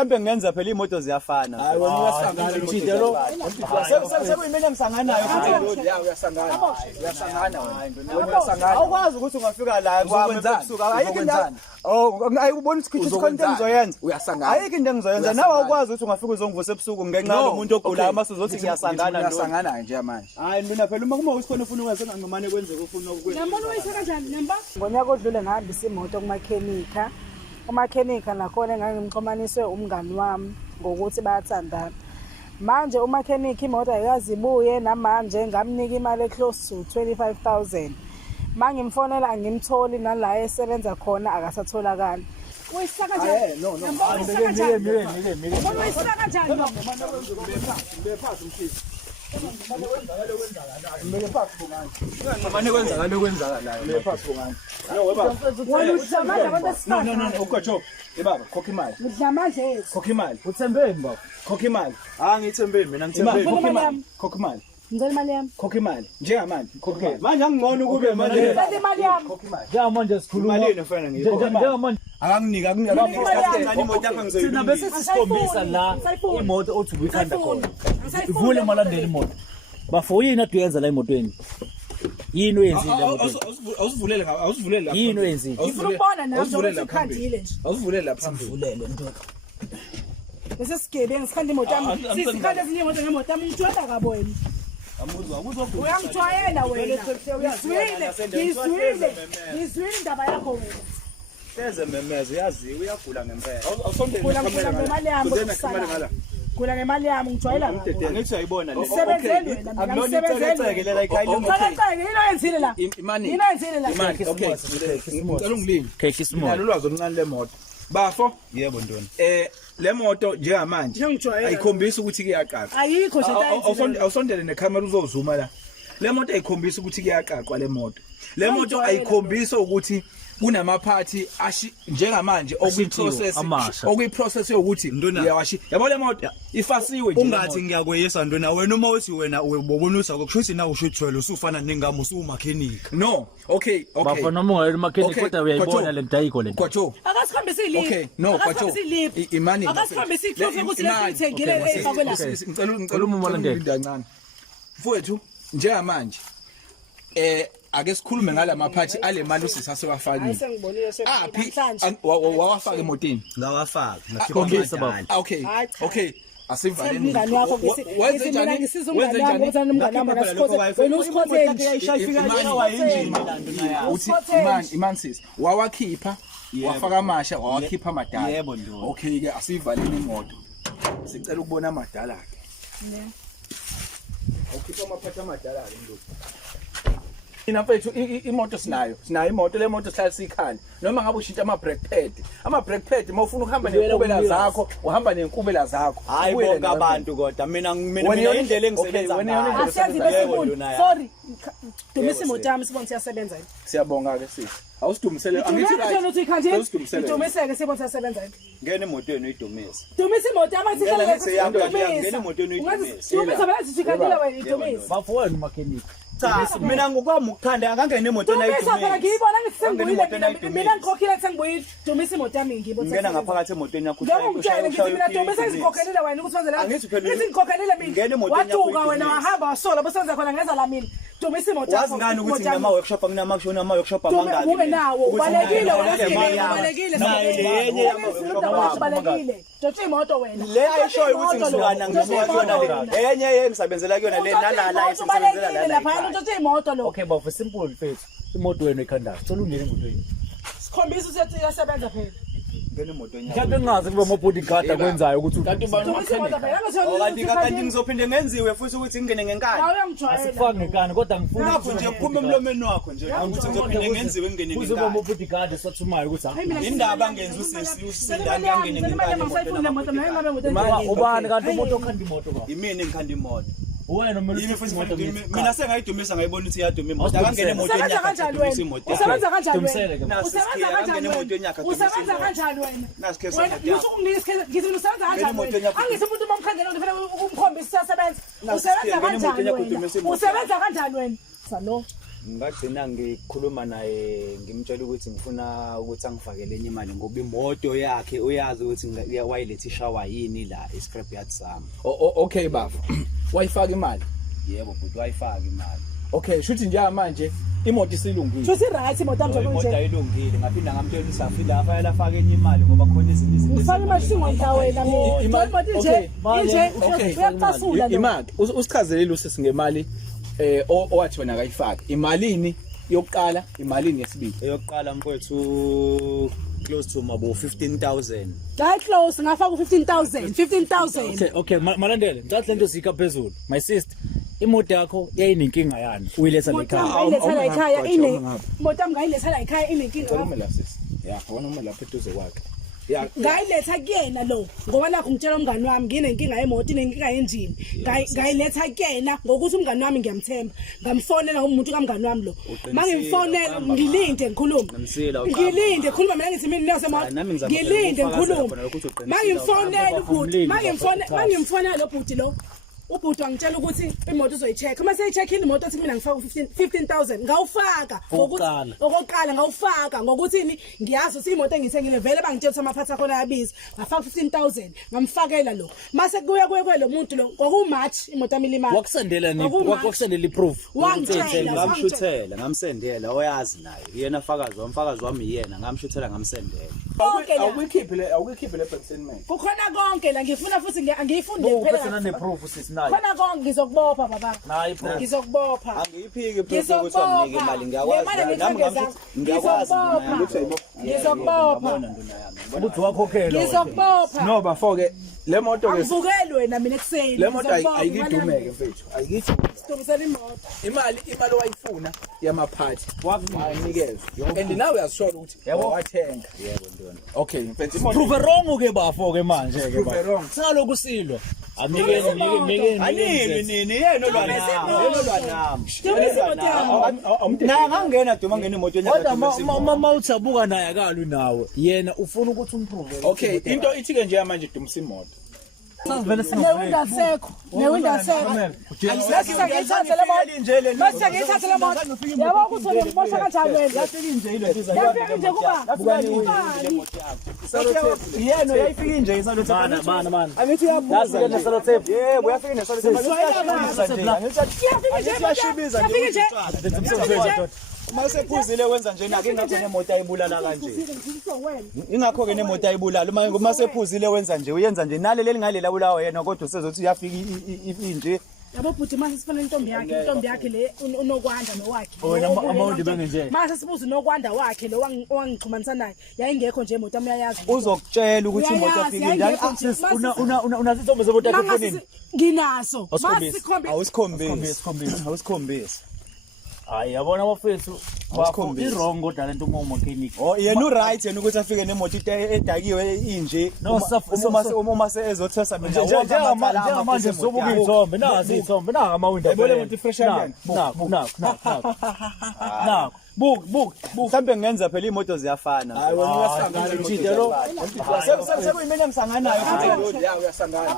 Mhlawumbe ngenza phela imoto ziyafana. Hayi wena uyasangana Ngidelo. Sekuyimina ngisanganayo futhi. Uyasangana. Uyasangana wena. Uyasangana. Awukwazi ukuthi ungafika la kwami ukusuka. Ayikho into. Oh, ayibona isikhona into engizoyenza. Uyasangana. Ayikho into engizoyenza. Nawe awukwazi ukuthi ungafika uzongivusa ebusuku ngenxa yomuntu ogula amase uzothi ngiyasangana lo. Uyasangana nje manje. Hayi mina phela uma usikhona ufuna ukwenza ngingqamane kwenzeka ufuna ukwenza. Ngiyabona uyise kanjani namba? Ngonyaka odlule ngihambisa imoto kumakhenika. Umakhenika nakhona engangimxhumaniswe umngani wami ngokuthi bayathandana. Manje umakhenika imoto ayikazi ibuye namanje ngamnika imali close to 25,000. Mangimfonela angimtholi nala esebenza khona akasatholakala. Uyisaka kanjani? No. Mike. Ubona uyisaka kanjani? Ngephansi umkhisi. Ngqamane kwenzakalayo. Ngephansi bongani. Wena udlamanje abantu esifana. No, ukacho. Baba, khokha imali. Udlamanje ezi. Khokha imali. Uthembeni baba. Khokha imali. Ngithembeni mina ngithembeni. Khokha imali. Ngicela imali yami. Khokha imali. Njengamanje, khokha imali. Manje angingcono kube manje. Ngicela imali yami. Khokha imali. Njengamanje sikhuluma Malini mfana ngikho. njengamanje Akanginika imoto yakho thina ngizoyilungisa. bese sisikhombisa la imoto othi uyikhanda khona ivule malandela imoto bafo yini aduyenza la emotweni yini oyenzile emotweni Awusivulele la. yini oyenzile Ngifuna ukubona nawe ukuthi ukhandile nje. Awusivulele lapha. ivulele ndoda Bese sigebengu sikhanda imoto yami. Sikhanda ezinye imoto ngemoto yami ngitshwela kabo wena. Uyangitshwayela wena. Ngizwile indaba yakho wena. Seze memeze uyaziwa uyagula ngempela. Awusondele Gula ngemali yami ngokusala. Gula ngemali yami ngijwayela. Angithi uyayibona le. Usebenzele wena. Akulona icekeceke lela ikhayilungu. Ucakacake yini oyenzile la? imani. Yini oyenzile la? Imani. Okay. Ngicela ungilini. khekhe isimo Ngiyalo ulwazi oluncane lemoto. Bafo. Yebo ntoni. Le moto njengamanje Ngijwayela. ayikhombisa ukuthi kuyaqaqa. Ayikho shata. Awusondele necamera uzozuma la. Le moto ayikhombisa ukuthi kuyaqaqwa le moto. Le moto ayikhombisa ukuthi kunamaphathi njengamanje okuyiprocess yokuthi uyawashi yabo le moto ifasiwe nje Ungathi ngiyakweyesa ntona wena uma uthi wena ubobonusa kushuthi na ushuthwele usufana nengamo usumakhenika. No. Okay. bafo noma ungayeli makhenika kodwa uyayibona le ndayiko le Kwacho. Akasikhambisa iliphi? Okay. No, Kwacho. Imani. Akasikhambisa iproof ukuthi leso ithengile efakwe la. Ngicela umalandela kancane. Mfowethu njengamanje ake sikhulume ngalamaphathi ale mali usisasewafakile. Sengibonile Aphi wawafaka emotini. Ngawafaka. khombisa baba Okay. Asivaleni. umngani wakho ngisizwe ngisiza umngani wami ukuthi umngani wami akasikhoze wena usikhothe nje Imani sis wawakhipha wafaka amasha wawakhipha amadala. Yebo ndo. Okay ke asivaleni imoto. Sicela ukubona amadala ke. Awukhipha amaphathi amadala ke ndo. Ina mfethu imoto sinayo imoto le moto sihlala sikhanda noma ngabe ushintsha ama brake pad mawufuna ukuhamba nenkubela zakho uhamba nenkubela zakho Hayi bonke abantu kodwa mina indlela engisebenza ngayo. asiyazi bese sorry dumisa imoto yami sibone siyasebenza yini siyabonga ke sisi awusidumisele angithi ukuthi ikhandile idumiseke sibone siyasebenza yini Ngene emotweni uyidumise. dumisa imoto yami Ngene emotweni uyidumise. dumisa bese ikhandile wena idumise bafo wena makhenika Cha mina ngokwami ukukhanda angangena emotweni dumisa phela ayidumise. ngiyibona ngithi sengibuyile mina ngikhokhile sengibuyile dumisa imoto yami ngiyibona Ngena ngaphakathi emotweni yakho. Njengoba ngitshela ngithi mina dumisa izikhokhelile wena ukuthi wenzele ngizikhokelile mina waduka wena wahamba wasola bese khona ngeza la mina dumisa imoto yakho Wazi ngani ukuthi ngama workshop nginama workshop amangaki. Ungenawo ubalekile wena ubalekile ubalekile Dothe imoto wena Le ayishoyo ukuthi ngisukana ngisukana le. Enye engisebenzela kuyona le nalala esebenzela la. lapha dothe imoto lo okay bafo simple mfethu imoto wena ekhandayo thola ungene emotweni sikhombisa ukuthi uyasebenza phela Ngene emotweni. mhlawumbe ngazi kuba bodyguard akwenzayo ukuthi kanti ubani Kanti ngizophinde ngenziwe futhi ukuthi ngingene ngenkani. asifaki ngekani kodwa ngifuna Ngakho nje kuphuma emlomeni wakho nje ukuthi ngizophinde ngenziwe ngingene kuzoba ngenkani. bodyguard esathumayo ukuthi Indaba ngenza usindani ngangene ngenkani. ubani kanti umuntu okhanda imoto ba Yimini engikhanda imoto. wena nomelo Yimi futhi mina sengayidumisa ngayibona ukuthi iyaduma imoto. Akangene emotweni usebenza yakhe kanjani dumisa wena imoto. usebenza kanjani Dumsele wena ke usebenza kanjani wena usebenza kanjani wena Nasi ke wena ngithi usebenza kanjani wena angithi umuntu omkhandela ngifuna ukumkhombisa usebenza usebenza kanjani wena usebenza kanjani wena salo ngagcina ngikhuluma naye ngimtshela ukuthi ngifuna ukuthi angifakele enye imali ngoba imoto yakhe uyazi ukuthi wayilethi ishawa yini la e-scrap yard sami. Okay bafo. Wayifaka imali? Yebo futhi wayifaka imali. Okay, shuthi nje manje imoto isilungile. Shuthi right imoto yami nje. Imoto ayilungile ngaphinda ngamtshela usafile afayela afaka enye imali ngoba khona ezinye izinto. Ufake imali singonda wena mina. Imoto nje uyaqasula lo. Imali usichazelile usisi ngemali owathi wena akayifaki. Imalini yokuqala, imalini yesibili? Eyokuqala mfowethu close to mabo 15,000. Hayi close ngafaka 15,000. Okay, malandele. Ngicela lento sikha phezulu. My sister, imoto yakho yayinenkinga yani. Uyiletha lekhaya. Imoto yami ngayiletha la ekhaya inenkinga. Wona sisi. Yeah, wona uma lapha eduze kwakhe. Yeah. Ngayiletha kuyena lo ngoba nakho ngitshela umngani wami nginenkinga yemoto inenkinga yenjini. Ngayiletha kuyena ngokuthi umngani wami ngiyamthemba. Ngamfonela umuntu kamngani wami lo. Mangimfonela ngilinde ngikhuluma. Ngilinde khuluma mina ngithi mina nasemoto. Ngilinde ngikhuluma. Mangimfonela ubhuti, mangimfonela lo bhuti lo. Ubhuti wangitshela ukuthi imoto uzoyicheck. Uma seyicheckile imoto athi mina ngifaka 15,000 ngawufaka ngokuthi okokuqala ngawufaka ngokuthi ngiyazi ukuthi imoto engithengile vele bangitshela ukuthi amaphathi akhona ayabiza. Ngafaka 15,000 ngamfakela lo. Mase kuya kwelo muntu lo kwakumatch imoto yami ilimali. Wakusendela ni wakusendela iproof. Ngamshuthela ngamsendela oyazi naye. Yena umfakazi wami yena ngamshuthela ngamsendela. Awukikhiphe le person man. Kukhona konke la ngifuna futhi ngiyifunde phela. Ubesana neproof sisinayo. Khona konke ngizokubopha baba. Nayi proof. Ngizokubopha. Angiyiphiki proof ukuthi amnike imali ngiyakwazi. Ngiyakwazi ngizokubopha. Ukuthi wakhokhela. Ngizokubopha. No bafoke le moto ke Ngivukele wena mina ekseni. Le moto ayikidumeke mfethu. Ayikidumeke. Stomisela imoto. Imali wayifuna yamaphathi wakunikeza. And now uyashola ukuthi yabo wathenga. Yebo ntwana. Okay mfethu imoto prove wrong ke bafo ke manje ke prove wrong. Singaloku silwa. Anikeni. Anini yena olwanami. Na ngangena duma ngena imoto kodwa mama uthabuka naye akalu nawe yena ufuna ukuthi umprove. Okay into ithi ke nje manje dumisa imoto. Newinda sekho. Ngiyithathe le moto. Bese ngiyithathe le moto. Yabo ukuthi ngibosha kanjani wena? yafika nje ile nto Yafika nje kuba. yena yayifika nje isalothe. Mana. Angithi uyabuza. Yasike nesalothe. Yebo yafika nesalothe. Yashibiza nje. Uma sephuzile wenza nje ake ngathi nemoto ayibulala kanje. Ingakho ke nemoto ayibulala uma sephuzile wenza nje uyenza nje naleli ngalela bulawa yena kodwa usezothi uyafika inje. Yabo bhuti mase sifana intombi yakhe le unokwanda nowakhe. Wena amawundi bengenje. Mase sibuza unokwanda wakhe lo wangixhumanisa naye. Yayingekho nje imoto yami yayazi. Uzokutshela ukuthi imoto afike njani. Unazithombe zeboto yakho fonini. Nginaso. Masikhombisa. Awusikhombisa. Hayi yabona abafethu bakho i-wrong kodwa lento uma mechanic. Oh yena u-right yena ukuthi afike nemoto edakiwe inje. Uma ezothesa mina njengamanje sizobuka iy'thombe nazi iy'thombe nanga amawindi Yabona ukuthi fresh again. Nakho buka mhlambe ngenza phela imoto ziyafana. Hayi wena uyasangana sekuyimina ngisanganayo futhi uyasangana.